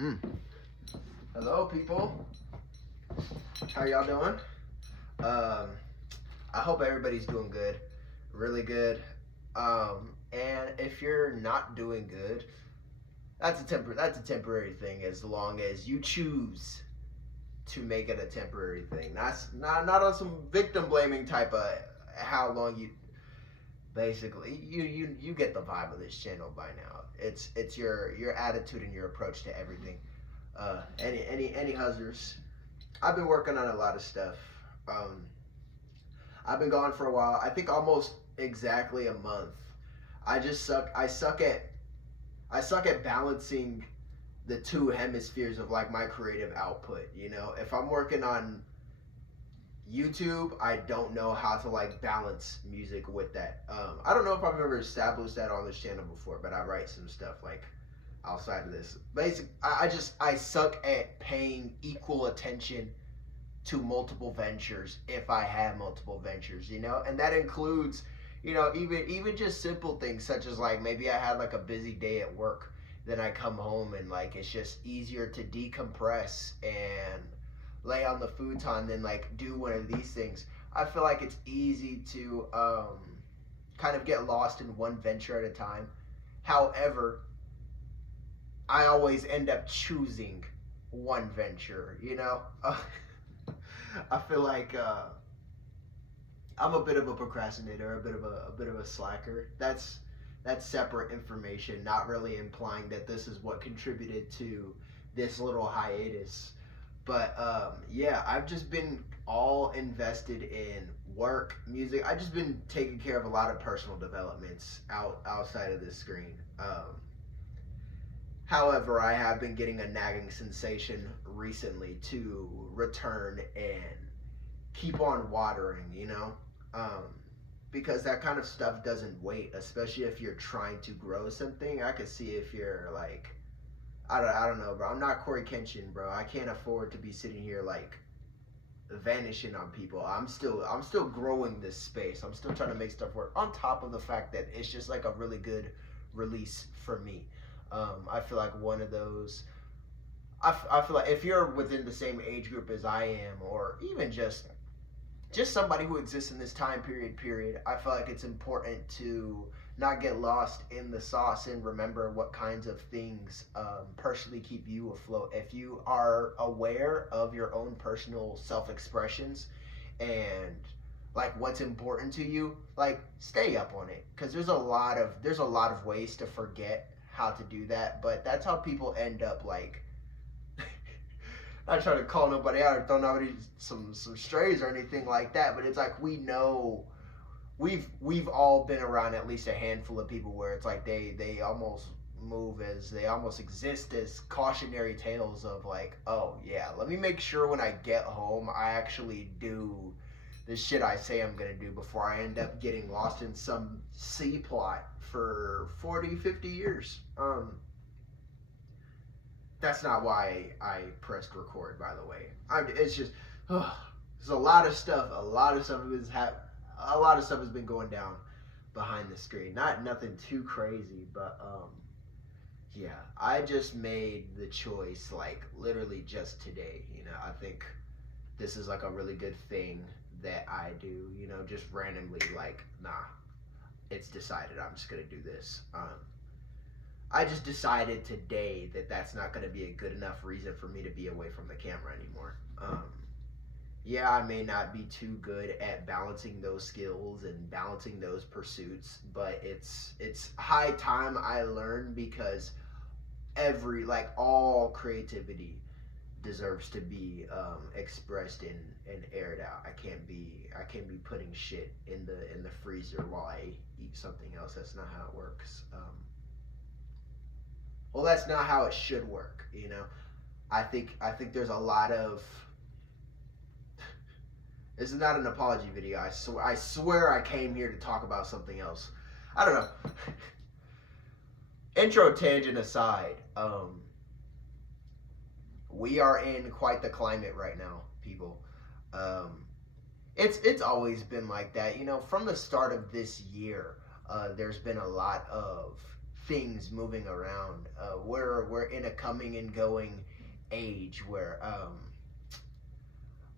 Mm. Hello, people. How y'all doing? I hope everybody's doing good, really good. And if you're not doing good, that's a temporary thing. As long as you choose to make it a temporary thing, that's not on some victim blaming type of how long you. Basically, you get the vibe of this channel by now. It's your attitude and your approach to everything. Any huzzers. I've been working on a lot of stuff. Um, I've been gone for a while. I think almost exactly a month. I just suck. I suck at balancing the two hemispheres of like my creative output. If I'm working on YouTube, I don't know how to like balance music with that. I don't know if I've ever established that on this channel before, but I write some stuff like outside of this. I suck at paying equal attention to multiple ventures if I have multiple ventures, and that includes, even just simple things such as like maybe I had like a busy day at work, then I come home and like it's just easier to decompress and lay on the futon than like do one of these things. I feel like it's easy to kind of get lost in one venture at a time. However, I always end up choosing one venture. I feel like I'm a bit of a procrastinator, a bit of a slacker. That's separate information, not really implying that this is what contributed to this little hiatus. But yeah, I've just been all invested in work, music. I've just been taking care of a lot of personal developments outside of this screen. However, I have been getting a nagging sensation recently to return and keep on watering. Because that kind of stuff doesn't wait, especially if you're trying to grow something. I could see if you're like, I don't know, bro. I'm not Corey Kenshin, bro. I can't afford to be sitting here like vanishing on people. I'm still growing this space. I'm still trying to make stuff work. On top of the fact that it's just like a really good release for me. I feel like one of those. I feel like if you're within the same age group as I am, or even just somebody who exists in this time period, I feel like it's important to not get lost in the sauce and remember what kinds of things personally keep you afloat. If you are aware of your own personal self-expressions and like what's important to you, like stay up on it, because there's a lot of ways to forget how to do that, but that's how people end up like not trying to call nobody out or throw nobody some strays or anything like that, but it's like we know we've all been around at least a handful of people where it's like they almost they almost exist as cautionary tales of like, oh yeah, let me make sure when I get home I actually do the shit I say I'm gonna do before I end up getting lost in some C plot for 40-50 years. That's not why I pressed record, by the way. It's just there's a lot of stuff. A lot of stuff has been going down behind the screen. Nothing too crazy, but yeah, I just made the choice like literally just today. I think this is like a really good thing that I do. Just randomly like, nah, it's decided. I'm just gonna do this. I just decided today that that's not going to be a good enough reason for me to be away from the camera anymore. Yeah, I may not be too good at balancing those skills and balancing those pursuits, but it's high time I learn, because all creativity deserves to be expressed and aired out. I can't be putting shit in the freezer while I eat something else. That's not how it works. Well, that's not how it should work. I think there's a lot of. This is not an apology video. I swear I came here to talk about something else. I don't know. Intro tangent aside, we are in quite the climate right now, people. It's always been like that. From the start of this year, there's been a lot of things moving around. We're in a coming and going age where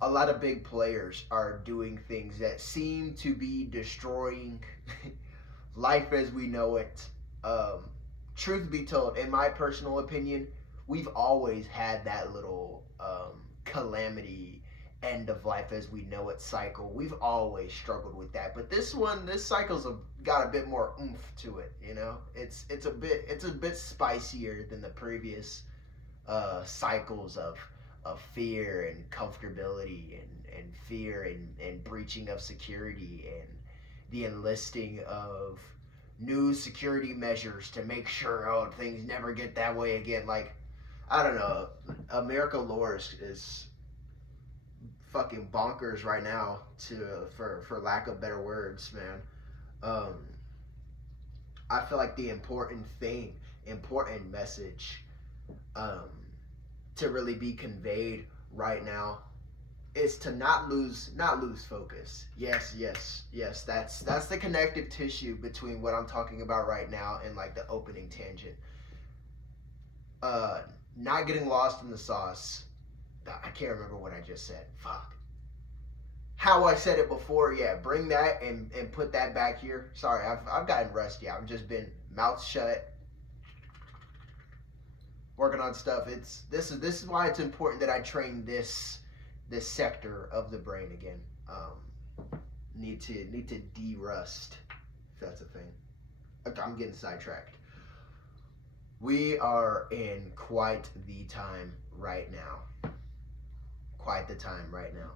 a lot of big players are doing things that seem to be destroying life as we know it. Um, Truth be told, in my personal opinion, we've always had that little calamity end of life as we know it cycle. We've always struggled with that, but this cycle's got a bit more oomph to it. You know, it's a bit spicier than the previous cycles of fear and comfortability and fear and breaching of security and the enlisting of new security measures to make sure things never get that way again. Like, I don't know, America lore is fucking bonkers right now, to for lack of better words, man. um I feel like the important message um to really be conveyed right now is to not lose focus. Yes, that's the connective tissue between what I'm talking about right now and like the opening tangent. uh Not getting lost in the sauce. I can't remember what I just said. Fuck. How I said it before, yeah, bring that and put that back here. Sorry, I've gotten rusty. I've just been mouth shut, working on stuff. This is why it's important that I train this sector of the brain again. Need to de-rust, if that's a thing. Okay, I'm getting sidetracked. We are in quite the time right now. Quite the time right now.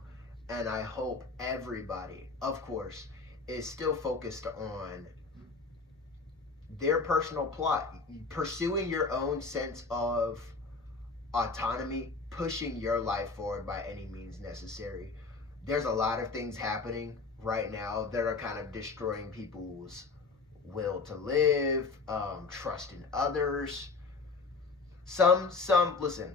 And I hope everybody, of course, is still focused on their personal plot, pursuing your own sense of autonomy, pushing your life forward by any means necessary. There's a lot of things happening right now that are kind of destroying people's will to live, trust in others. Listen,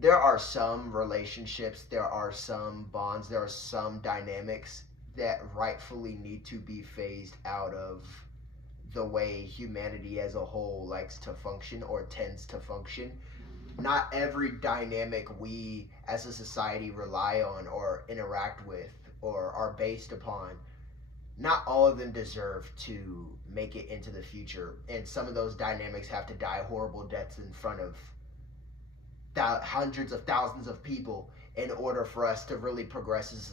there are some relationships, there are some bonds, there are some dynamics that rightfully need to be phased out of the way humanity as a whole likes to function or tends to function. Not every dynamic we as a society rely on or interact with or are based upon, not all of them deserve to make it into the future. And some of those dynamics have to die horrible deaths in front of hundreds of thousands of people in order for us to really progress as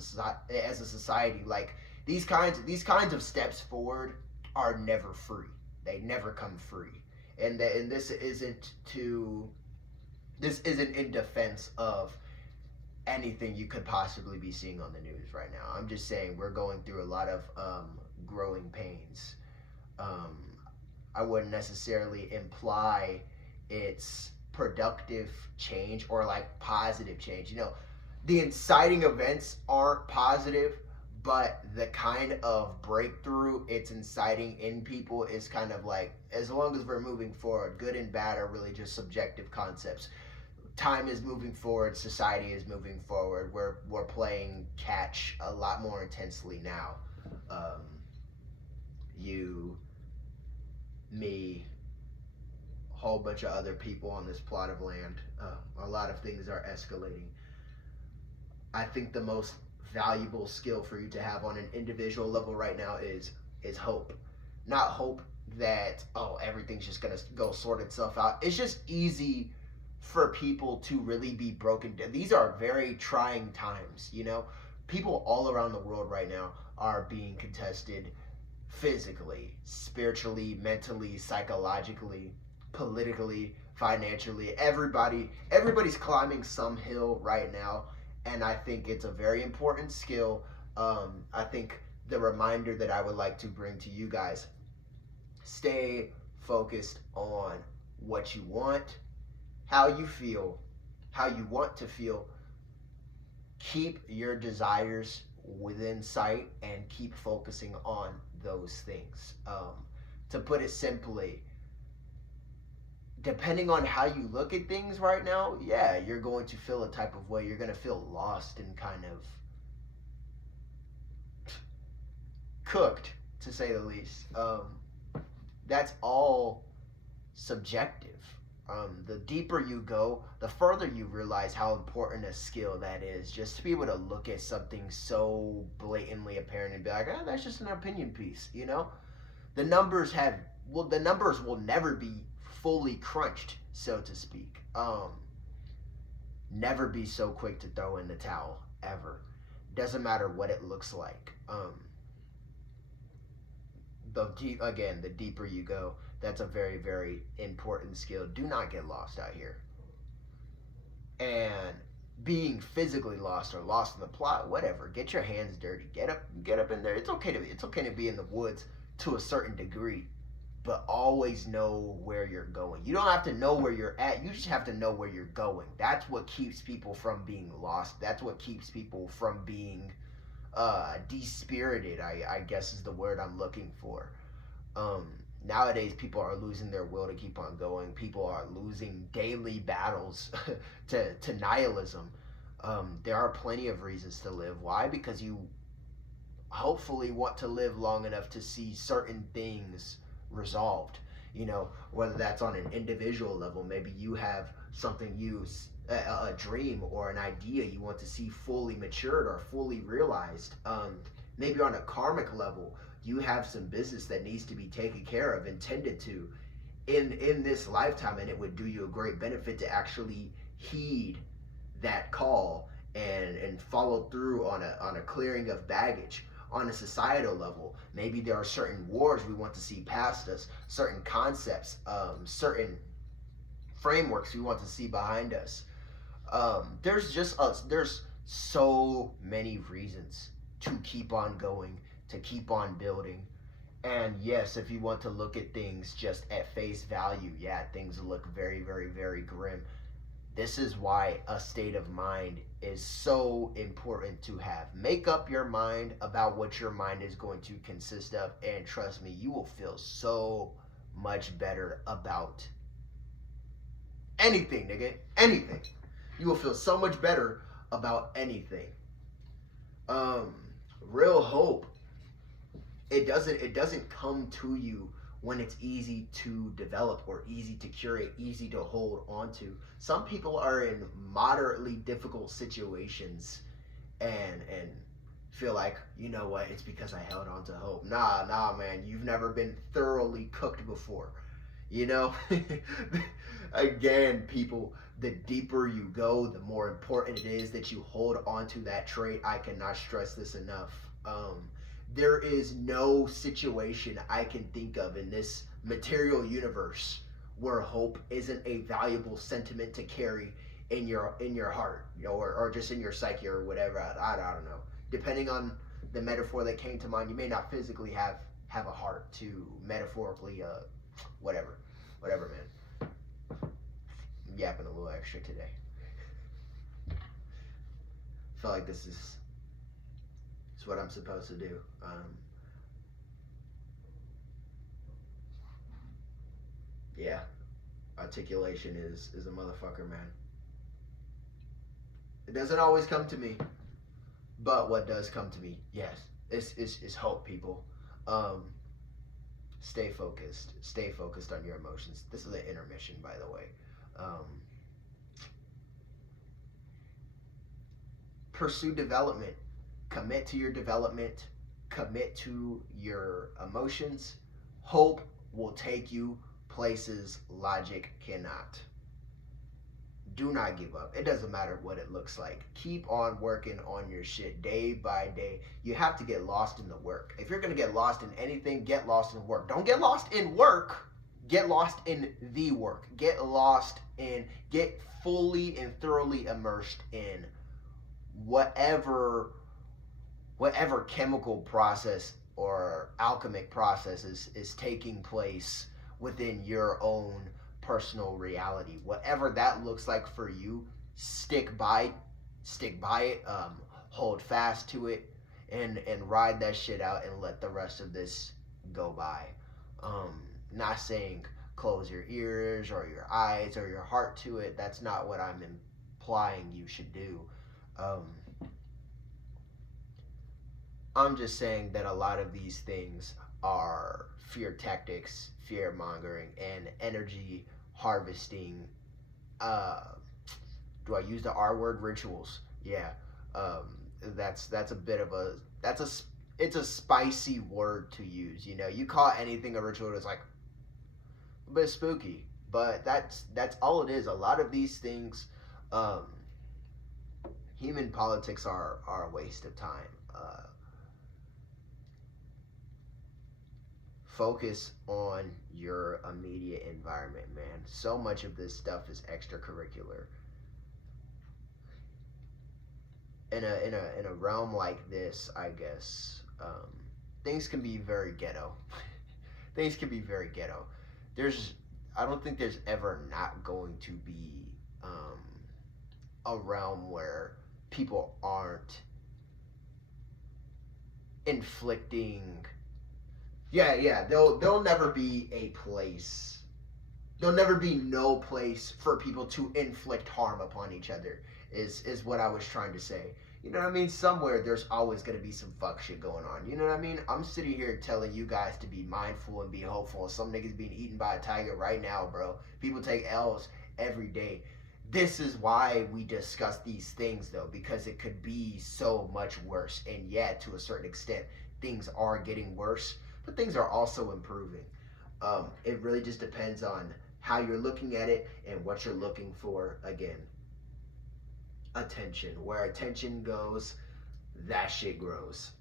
a society. Like, these kinds of steps forward are never free. They never come free. And this isn't in defense of anything you could possibly be seeing on the news right now. I'm just saying we're going through a lot of growing pains. I wouldn't necessarily imply it's productive change or like positive change. You know, the inciting events aren't positive, but the kind of breakthrough it's inciting in people is kind of like, as long as we're moving forward, good and bad are really just subjective concepts. Time is moving forward, society is moving forward. We're playing catch a lot more intensely now. You, me, a whole bunch of other people on this plot of land. A lot of things are escalating. I think the most valuable skill for you to have on an individual level right now is hope. Not hope that everything's just gonna go sort itself out. It's just easy for people to really be broken down. These are very trying times, you know. People all around the world right now are being contested physically, spiritually, mentally, psychologically, politically, financially. Everybody's climbing some hill right now, and I think it's a very important skill. I think the reminder that I would like to bring to you guys: stay focused on what you want, how you feel, how you want to feel. Keep your desires within sight and keep focusing on those things. To put it simply, depending on how you look at things right now, yeah, you're going to feel a type of way. You're going to feel lost and kind of cooked, to say the least. That's all subjective. The deeper you go, the further you realize how important a skill that is. Just to be able to look at something so blatantly apparent and be like, "Ah, that's just an opinion piece," you know. The numbers have the numbers will never be fully crunched, so to speak. Never be so quick to throw in the towel ever. Doesn't matter what it looks like. The deeper you go, that's a very, very important skill. Do not get lost out here. And being physically lost or lost in the plot, whatever. Get your hands dirty. Get up in there. It's okay to be in the woods to a certain degree, but always know where you're going. You don't have to know where you're at. You just have to know where you're going. That's what keeps people from being lost. That's what keeps people from being dispirited, I guess is the word I'm looking for. Nowadays, people are losing their will to keep on going. People are losing daily battles to nihilism. There are plenty of reasons to live. Why? Because you hopefully want to live long enough to see certain things resolved. You know, whether that's on an individual level, maybe you have something a dream or an idea you want to see fully matured or fully realized. Maybe on a karmic level, you have some business that needs to be taken care of and tended to in this lifetime, and it would do you a great benefit to actually heed that call and follow through on a clearing of baggage. On a societal level, maybe there are certain wars we want to see past us, certain concepts, certain frameworks we want to see behind us. There's so many reasons to keep on going, to keep on building. And yes, if you want to look at things just at face value, yeah, things look very, very, very grim. This is why a state of mind is so important to have. Make up your mind about what your mind is going to consist of, and trust me, you will feel so much better about anything, nigga. Anything. You will feel so much better about anything. Real hope, it doesn't come to you when it's easy to develop or easy to curate, easy to hold on to. Some people are in moderately difficult situations and feel like, you know what, it's because I held on to hope. Nah, man, you've never been thoroughly cooked before. You know? Again, people, the deeper you go, the more important it is that you hold on to that trait. I cannot stress this enough. There is no situation I can think of in this material universe where hope isn't a valuable sentiment to carry in your heart, you know, or just in your psyche or whatever. I don't know. Depending on the metaphor that came to mind, you may not physically have a heart to metaphorically, whatever, man. I'm yapping a little extra today. I feel like this is what I'm supposed to do. Yeah, articulation is a motherfucker, man. It doesn't always come to me, but what does come to me, yes, is hope, people. Stay focused. Stay focused on your emotions. This is an intermission, by the way. Pursue development. Commit to your development. Commit to your emotions. Hope will take you places logic cannot. Do not give up. It doesn't matter what it looks like. Keep on working on your shit day by day. You have to get lost in the work. If you're going to get lost in anything, get lost in work. Don't get lost in work. Get lost in the work. Get fully and thoroughly immersed in whatever chemical process or alchemic process is taking place within your own personal reality. Whatever that looks like for you, stick by it, hold fast to it, and ride that shit out and let the rest of this go by. Not saying close your ears or your eyes or your heart to it. That's not what I'm implying you should do. I'm just saying that a lot of these things are fear tactics, fear mongering, and energy harvesting. Uh, do I use the R word? Rituals. Yeah, that's a bit of a that's a it's a spicy word to use. You know, you call anything a ritual, it's like a bit spooky, but that's all it is. A lot of these things, um, human politics are a waste of time. Focus on your immediate environment, man. So much of this stuff is extracurricular. In a realm like this, I guess, things can be very ghetto. Things can be very ghetto. There's I don't think there's ever not going to be a realm where people aren't inflicting. Yeah, there'll never be a place. There'll never be no place for people to inflict harm upon each other. Is what I was trying to say. You know what I mean? Somewhere there's always gonna be some fuck shit going on. You know what I mean? I'm sitting here telling you guys to be mindful and be hopeful. Some niggas being eaten by a tiger right now, bro. People take L's every day. This is why we discuss these things though, because it could be so much worse. And yet, to a certain extent, things are getting worse, but things are also improving. It really just depends on how you're looking at it and what you're looking for. Again, attention. Where attention goes, that shit grows.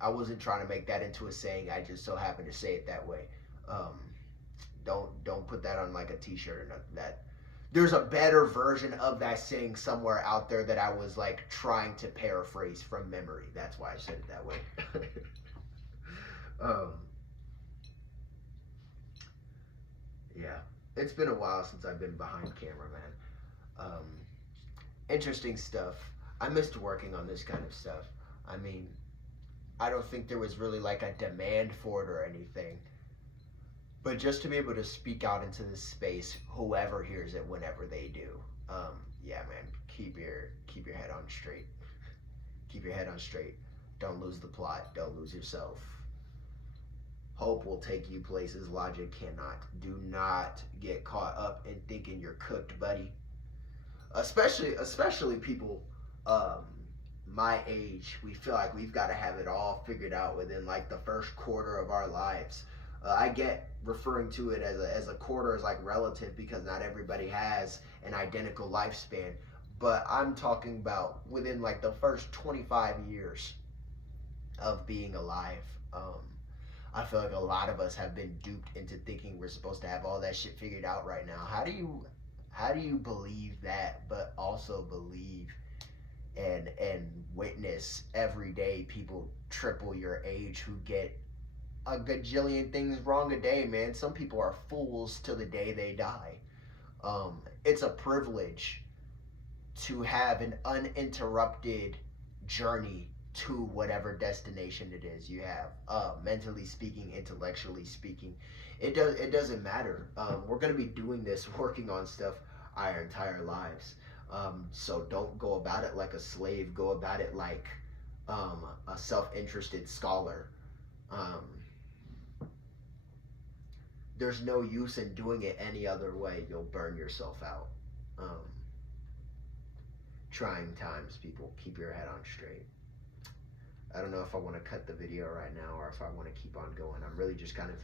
I wasn't trying to make that into a saying. I just so happened to say it that way. Um, don't put that on like a t-shirt or nothing. That there's a better version of that saying somewhere out there that I was like trying to paraphrase from memory. That's why I said it that way. um, yeah, it's been a while since I've been behind camera, man. Interesting stuff. I missed working on this kind of stuff. I mean, I don't think there was really like a demand for it or anything. But just to be able to speak out into this space, whoever hears it, whenever they do, yeah, man, keep your head on straight. Keep your head on straight. Don't lose the plot. Don't lose yourself. Hope will take you places logic cannot. Do not get caught up in thinking you're cooked, buddy. Especially people my age. We feel like we've got to have it all figured out within like the first quarter of our lives. I get referring to it as a quarter is like relative because not everybody has an identical lifespan. But I'm talking about within like the first 25 years of being alive. I feel like a lot of us have been duped into thinking we're supposed to have all that shit figured out right now. How do you believe that, but also believe and witness every day people triple your age who get a gajillion things wrong a day, man? Some people are fools till the day they die. It's a privilege to have an uninterrupted journey to whatever destination it is you have, mentally speaking, intellectually speaking. It doesn't matter. We're gonna be doing this, working on stuff our entire lives. So don't go about it like a slave. Go about it like a self-interested scholar. Um, there's no use in doing it any other way. You'll burn yourself out. Trying times, people. Keep your head on straight. I don't know if I want to cut the video right now or if I want to keep on going. I'm really just kind of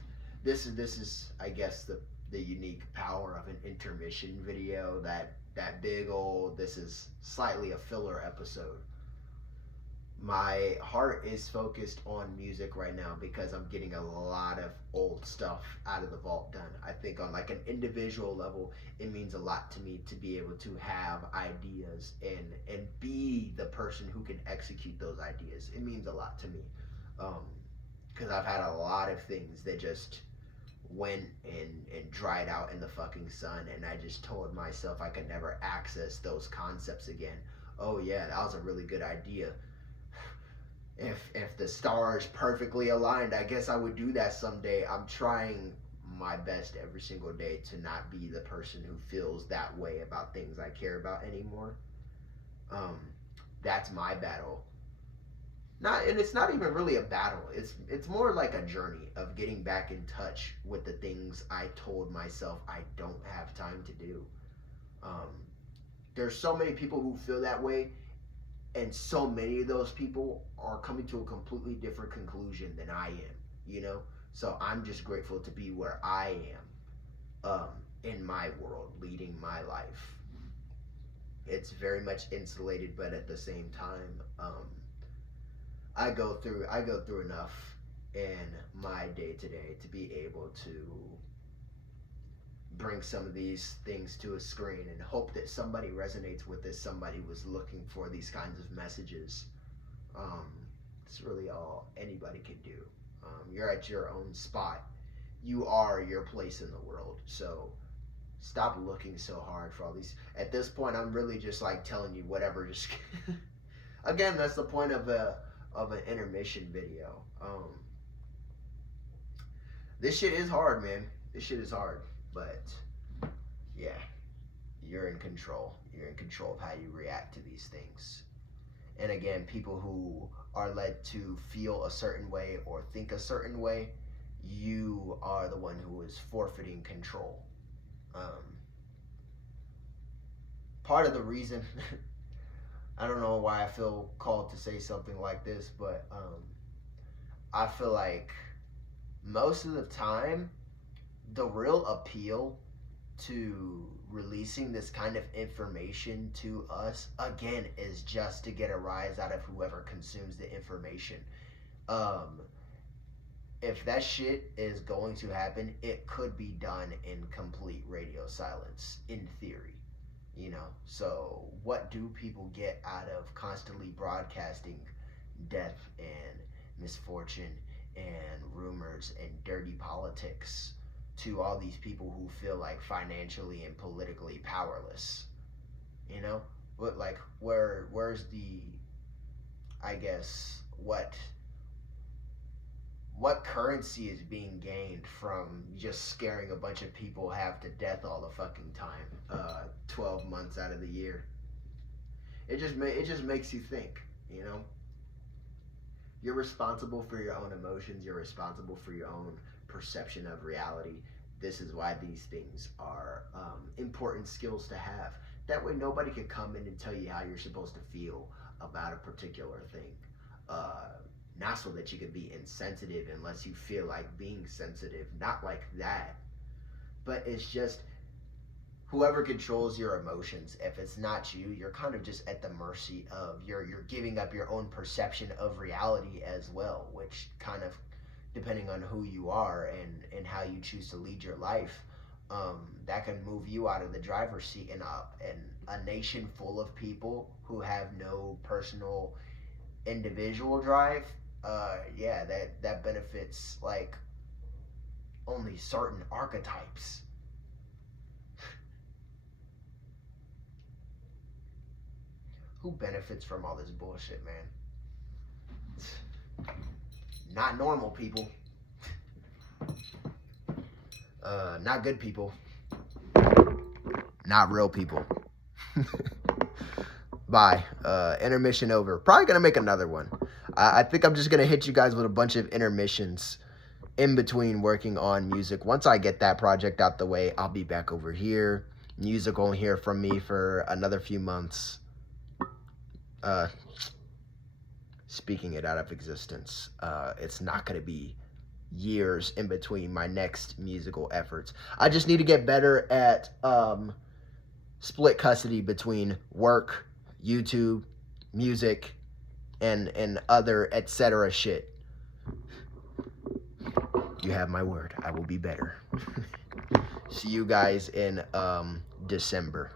this is I guess the unique power of an intermission video. That big old, this is slightly a filler episode. My heart is focused on music right now because I'm getting a lot of old stuff out of the vault done. I think on like an individual level, it means a lot to me to be able to have ideas and be the person who can execute those ideas. It means a lot to me because I've had a lot of things that just went and dried out in the fucking sun, and I just told myself I could never access those concepts again. Oh yeah, that was a really good idea. If the stars perfectly aligned, I guess I would do that someday. I'm trying my best every single day to not be the person who feels that way about things I care about anymore. That's my battle. not, and it's not even really a battle. It's more like a journey of getting back in touch with the things I told myself I don't have time to do. Um, there's so many people who feel that way, and so many of those people are coming to a completely different conclusion than I am. You know, so I'm just grateful to be where I am, in my world, leading my life. It's very much insulated, but at the same time, I go through enough in my day to day to be able to bring some of these things to a screen and hope that somebody resonates with this. Somebody was looking for these kinds of messages. Um, it's really all anybody can do. You're at your own spot. You are your place in the world. So stop looking so hard for all these. At this point, I'm really just like telling you whatever. Just again, that's the point of an intermission video. This shit is hard, man. This shit is hard, but yeah, you're in control. You're in control of how you react to these things. And again, people who are led to feel a certain way or think a certain way, you are the one who is forfeiting control. Part of the reason I don't know why I feel called to say something like this, but I feel like most of the time, the real appeal to releasing this kind of information to us, again, is just to get a rise out of whoever consumes the information. If that shit is going to happen, it could be done in complete radio silence, in theory. You know, so what do people get out of constantly broadcasting death and misfortune and rumors and dirty politics to all these people who feel like financially and politically powerless? You know, what, like, where's the, I guess, what currency is being gained from just scaring a bunch of people half to death all the fucking time, 12 months out of the year? It just makes you think, you know? You're responsible for your own emotions. You're responsible for your own perception of reality. This is why these things are important skills to have. That way nobody can come in and tell you how you're supposed to feel about a particular thing. Not so that you can be insensitive unless you feel like being sensitive. Not like that. But it's just whoever controls your emotions. If it's not you, you're kind of just at the mercy of, you're giving up your own perception of reality as well, which kind of, depending on who you are and how you choose to lead your life, that can move you out of the driver's seat in a nation full of people who have no personal individual drive. Yeah, that benefits like only certain archetypes. Who benefits from all this bullshit, man? Not normal people. Not good people. Not real people. Bye. Intermission over. Probably gonna make another one. I think I'm just gonna hit you guys with a bunch of intermissions in between working on music. Once I get that project out the way, I'll be back over here. Music won't hear from me for another few months. Speaking it out of existence. It's not gonna be years in between my next musical efforts. I just need to get better at split custody between work, YouTube, music, and other etc. shit. You have my word. I will be better. See you guys in December.